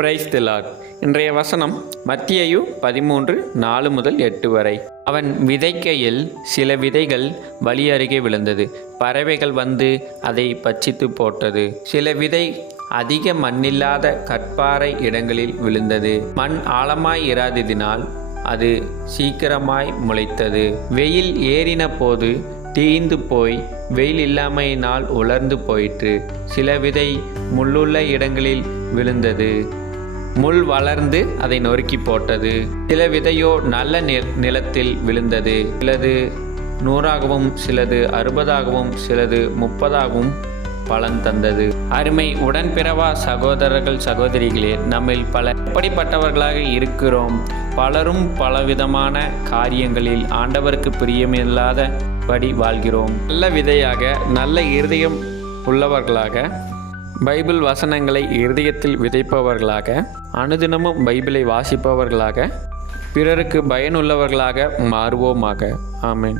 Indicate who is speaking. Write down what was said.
Speaker 1: Price திலார் இன்றைய வசனம் மத்தியையு பதிமூன்று நாலு முதல் எட்டு வரை. அவன் விதைக்கையில் சில விதைகள் வழி அருகே விழுந்தது. பறவைகள் வந்து அதை பச்சித்து போட்டது. சில விதை அதிக மண்ணில்லாத கற்பாறை இடங்களில் விழுந்தது. மண் ஆழமாய் இராததினால் அது சீக்கிரமாய் முளைத்தது. வெயில் ஏறின போது தீய்ந்து போய் வெயில் இல்லாமையினால் உலர்ந்து போயிற்று. சில விதை முள்ளுள்ள இடங்களில் விழுந்தது. முள் வளர்ந்து அதை நொறுக்கி போட்டது. சில விதையோ நல்ல நி- நிலத்தில் விழுந்தது. சிலது நூறாகவும் சிலது அறுபதாகவும் சிலது முப்பதாகவும் பலன் தந்தது. அருமை உடன்பிறவா சகோதரர்கள் சகோதரிகளே நம்மில் பல எப்படிப்பட்டவர்களாக இருக்கிறோம்? பலரும் பலவிதமான காரியங்களில் ஆண்டவருக்கு பிரியமில்லாதபடி வாழ்கிறோம். நல்ல விதையாக நல்ல இருதயம் உள்ளவர்களாக பைபிள் வசனங்களை இருதயத்தில் விதைப்பவர்களாக அனுதினமும் பைபிளை வாசிப்பவர்களாக பிறருக்கு பயனுள்ளவர்களாக மாறுவோமாக. ஆமேன்.